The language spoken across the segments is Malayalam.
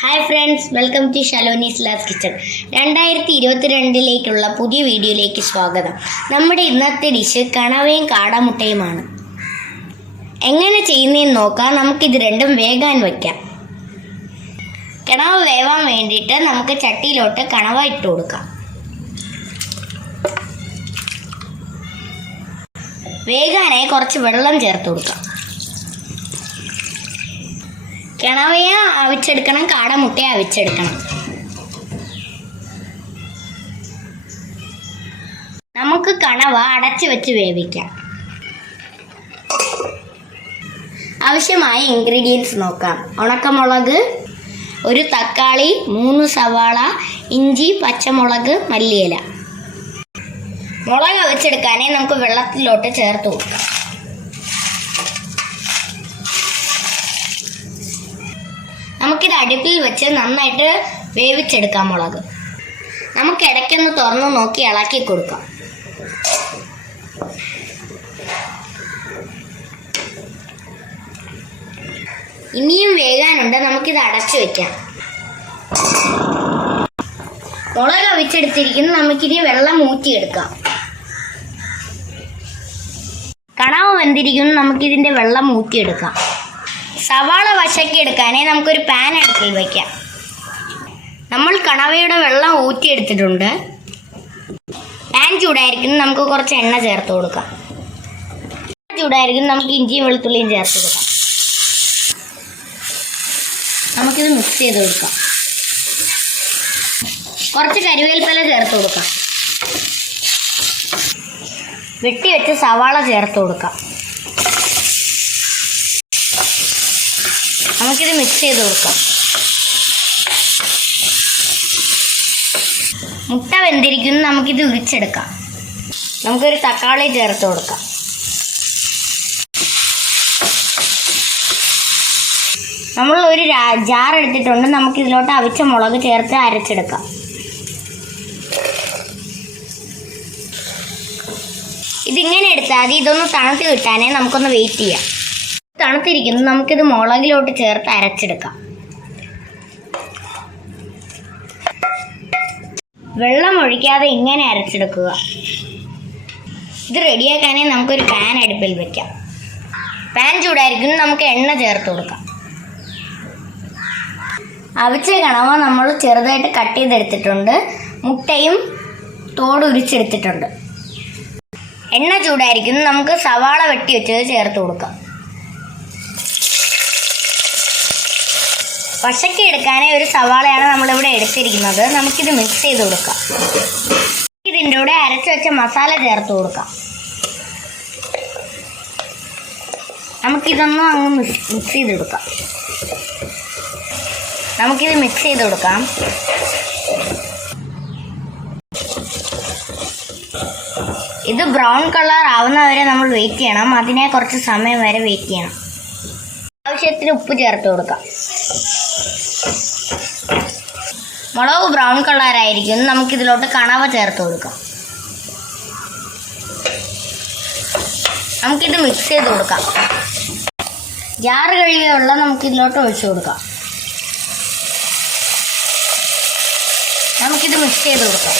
ഹായ് ഫ്രണ്ട്സ്, വെൽക്കം ടു ഷലോനീസ് ലാസ് കിച്ചൺ. 2022 പുതിയ വീഡിയോയിലേക്ക് സ്വാഗതം. നമ്മുടെ ഇന്നത്തെ ഡിഷ് കണവയും കാടമുട്ടയുമാണ്. എങ്ങനെ ചെയ്യുന്നതെന്ന് നോക്കാം. നമുക്കിത് രണ്ടും വേകാൻ വയ്ക്കാം. കണവ വേവാൻ വേണ്ടിയിട്ട് നമുക്ക് ചട്ടിയിലോട്ട് കണവ ഇട്ട് കൊടുക്കാം. വേകാനായി കുറച്ച് വെള്ളം ചേർത്ത് കൊടുക്കാം. കണവയെ അവിച്ചെടുക്കണം, കാടമുട്ടയെ അവിച്ചെടുക്കണം. നമുക്ക് കണവ അടച്ചു വെച്ച് വേവിക്കാം. ആവശ്യമായ ഇൻഗ്രീഡിയൻസ് നോക്കാം. ഉണക്കമുളക്, ഒരു തക്കാളി, 3 സവാള, ഇഞ്ചി, പച്ചമുളക്, മല്ലിയില. മുളക് അവിച്ചെടുക്കാനേ നമുക്ക് വെള്ളത്തിലോട്ട് ചേർത്ത് കൊടുക്കാം. നമുക്കിത് അടുപ്പിൽ വെച്ച് നന്നായിട്ട് വേവിച്ചെടുക്കാം. മുളക് നമുക്ക് ഇടയ്ക്കൊന്ന് തുറന്ന് നോക്കി ഇളക്കി കൊടുക്കാം. ഇനിയും വേകാനുണ്ട്. നമുക്കിത് അടച്ചു വെക്കാം. മുളക് അവിച്ചെടുത്തിരിക്കുന്നു. നമുക്കിനി വെള്ളം ഊറ്റിയെടുക്കാം. കണവ വെന്തിരിക്കുന്നു. നമുക്കിതിൻ്റെ വെള്ളം ഊറ്റിയെടുക്കാം. സവാള വശക്കി എടുക്കാനേ നമുക്കൊരു പാൻ അടുപ്പിൽ വയ്ക്കാം. നമ്മൾ കണവയുടെ വെള്ളം ഊറ്റിയെടുത്തിട്ടുണ്ട്. പാൻ ചൂടായിരിക്കും. നമുക്ക് കുറച്ച് എണ്ണ ചേർത്ത് കൊടുക്കാം. ചൂടായിരിക്കും. നമുക്ക് ഇഞ്ചിയും വെളുത്തുള്ളിയും ചേർത്ത് കൊടുക്കാം. നമുക്കിത് മിക്സ് ചെയ്ത് കൊടുക്കാം. കുറച്ച് കരിവേപ്പില ചേർത്ത് കൊടുക്കാം. വെട്ടി വെച്ച് സവാള ചേർത്ത് കൊടുക്കാം. നമുക്കിത് മിക്സ് ചെയ്ത് കൊടുക്കാം. മുട്ട വെന്തിരിക്കുന്നു. നമുക്കിത് ഉരിച്ചെടുക്കാം. നമുക്കൊരു തക്കാളി ചേർത്ത് കൊടുക്കാം. നമ്മൾ ഒരു ജാർ എടുത്തിട്ടുണ്ട്. നമുക്കിതിലോട്ട് അവിച്ച മുളക് ചേർത്ത് അരച്ചെടുക്കാം. ഇതിങ്ങനെ എടുത്താൽ മതി. ഇതൊന്ന് തണുത്ത് കിട്ടാനേ നമുക്കൊന്ന് വെയിറ്റ് ചെയ്യാം. തണുത്തിരിക്കുന്നു. നമുക്കിത് മുളകിലോട്ട് ചേർത്ത് അരച്ചെടുക്കാം. വെള്ളം ഒഴിക്കാതെ ഇങ്ങനെ അരച്ചെടുക്കുക. ഇത് റെഡിയാക്കാനേ നമുക്കൊരു പാൻ അടുപ്പിൽ വെക്കാം. പാൻ ചൂടായിരിക്കുന്നു. നമുക്ക് എണ്ണ ചേർത്ത് കൊടുക്കാം. അവിച്ച കണവ നമ്മൾ ചെറുതായിട്ട് കട്ട് ചെയ്തെടുത്തിട്ടുണ്ട്. മുട്ടയും തോട് ഉരിച്ചെടുത്തിട്ടുണ്ട്. എണ്ണ ചൂടായിരിക്കുന്നു. നമുക്ക് സവാള വെട്ടി വെച്ചത് ചേർത്ത് കൊടുക്കാം. വശക്കി എടുക്കാനേ ഒരു സവാളയാണ് നമ്മളിവിടെ എടുത്തിരിക്കുന്നത്. നമുക്കിത് മിക്സ് ചെയ്ത് കൊടുക്കാം. ഇതിൻ്റെ കൂടെ അരച്ച് വെച്ച മസാല ചേർത്ത് കൊടുക്കാം. നമുക്കിതൊന്നും അങ്ങ് മിക്സ് ചെയ്ത് കൊടുക്കാം. നമുക്കിത് മിക്സ് ചെയ്ത് കൊടുക്കാം. ഇത് ബ്രൗൺ കളർ ആവുന്നവരെ നമ്മൾ വെയിറ്റ് ചെയ്യണം. അതിനെ കുറച്ച് സമയം വരെ വെയിറ്റ് ചെയ്യണം. ആവശ്യത്തിന് ഉപ്പ് ചേർത്ത് കൊടുക്കാം. മുളക് ബ്രൗൺ കളറായിരിക്കും. നമുക്കിതിലോട്ട് കണവ ചേർത്ത് കൊടുക്കാം. നമുക്കിത് മിക്സ് ചെയ്ത് കൊടുക്കാം. ജാറ് കഴുകിയ വെള്ളം നമുക്കിതിലോട്ട് ഒഴിച്ചു കൊടുക്കാം. നമുക്കിത് മിക്സ് ചെയ്ത് കൊടുക്കാം.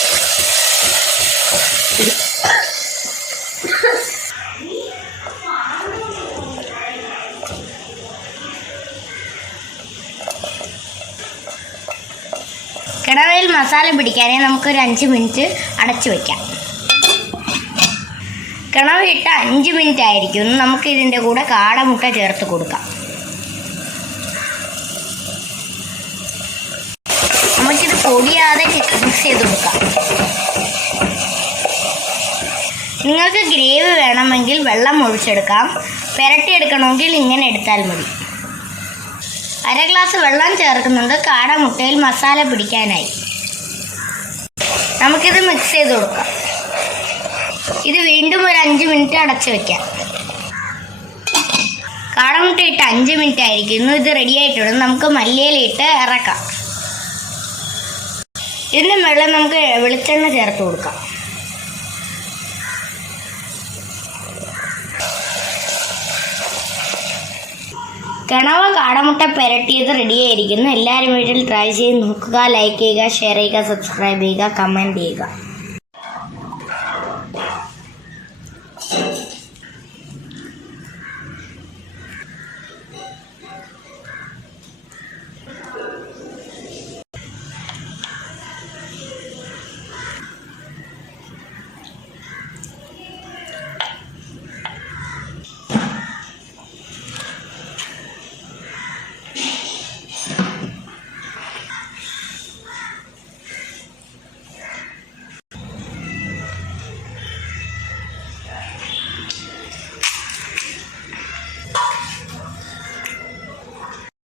കണവയിൽ മസാല പിടിക്കാനേ നമുക്കൊരു 5 മിനിറ്റ് അടച്ചു വയ്ക്കാം. കണവ ഇട്ട് 5 മിനിറ്റ് ആയിരിക്കും. നമുക്ക് ഇതിൻ്റെ കൂടെ കാടമുട്ട ചേർത്ത് കൊടുക്കാം. നമുക്കിത് പൊടിയാതെ മിക്സ് ചെയ്ത് കൊടുക്കാം. നിങ്ങൾക്ക് ഗ്രേവി വേണമെങ്കിൽ വെള്ളം ഒഴിച്ചെടുക്കാം. പുരട്ടിയെടുക്കണമെങ്കിൽ ഇങ്ങനെ എടുത്താൽ മതി. 1/2 ഗ്ലാസ് വെള്ളം ചേർക്കുന്നുണ്ട് കാടമുട്ടയിൽ മസാല പിടിക്കാനായി. നമുക്കിത് മിക്സ് ചെയ്ത് കൊടുക്കാം. ഇത് വീണ്ടും ഒരു 5 മിനിറ്റ് അടച്ചു വയ്ക്കാം. കാടമുട്ട ഇട്ട് 5 മിനിറ്റ് ആയിരിക്കുന്നു. ഇത് റെഡി ആയിട്ടുണ്ട്. നമുക്ക് മല്ലിയിലിട്ട് ഇറക്കാം. ഇതിൻ്റെ മുകളിൽ നമുക്ക് വെളിച്ചെണ്ണ ചേർത്ത് കൊടുക്കാം. കണവ കാടമുട്ട പുരട്ടിയത് റെഡിയായിരിക്കുന്നു. എല്ലാവരും വീട്ടിൽ ട്രൈ ചെയ്ത് നോക്കുക. ലൈക്ക് ചെയ്യുക, ഷെയർ ചെയ്യുക, സബ്സ്ക്രൈബ് ചെയ്യുക, കമൻറ്റ് ചെയ്യുക.